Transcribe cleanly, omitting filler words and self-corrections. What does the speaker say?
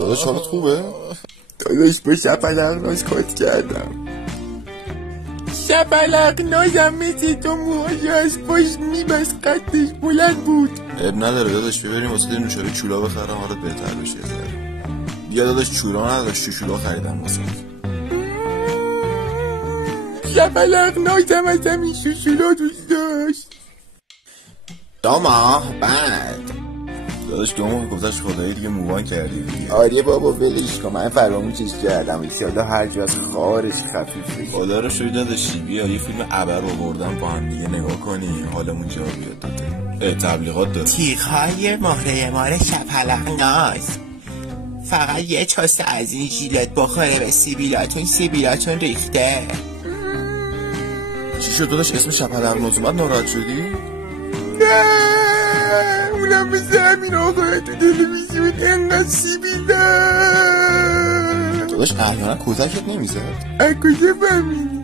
داداش حالت خوبه؟ داداش با شپلقناز کات کردم. شپلقنازم مثل تو موهاش از پاش میبست، قدش بلند بود. اب نداره داداش، ببریم واسه نوشابه چولا بخرم حالت بهتر بشه. بیا داداش، چولا نداشت، شوشولا خریدم واسه. شپلقنازم از همین شوشولا دوست داشت. داما بعد داداش 2 ماه گذشت خدایی دیگه مووان کردی دیگه. آره بابا ولش کن، من فراموشش کردم. ایشالا هر جا از خارش خفیف بشه. خدا رو شوی داداشی. بیا یه فیلم ابر آوردم با هم دیگه نگاه کنی حالمون جا بیاد داده. تبلیغات داره. تیغ‌های مهره مار شپلقناز. فقط یه چاست از این ژیلت بخوره به سیبیلاتون ریخته. چی شد داداش اسم شپلقناز اومد ناراحت شدی؟ نه اونم مثل همین آقای تو تلویزیون انقدر سیبیله. داداش احیانا کوزکت نمیزد؟ از کجا فهمیدی؟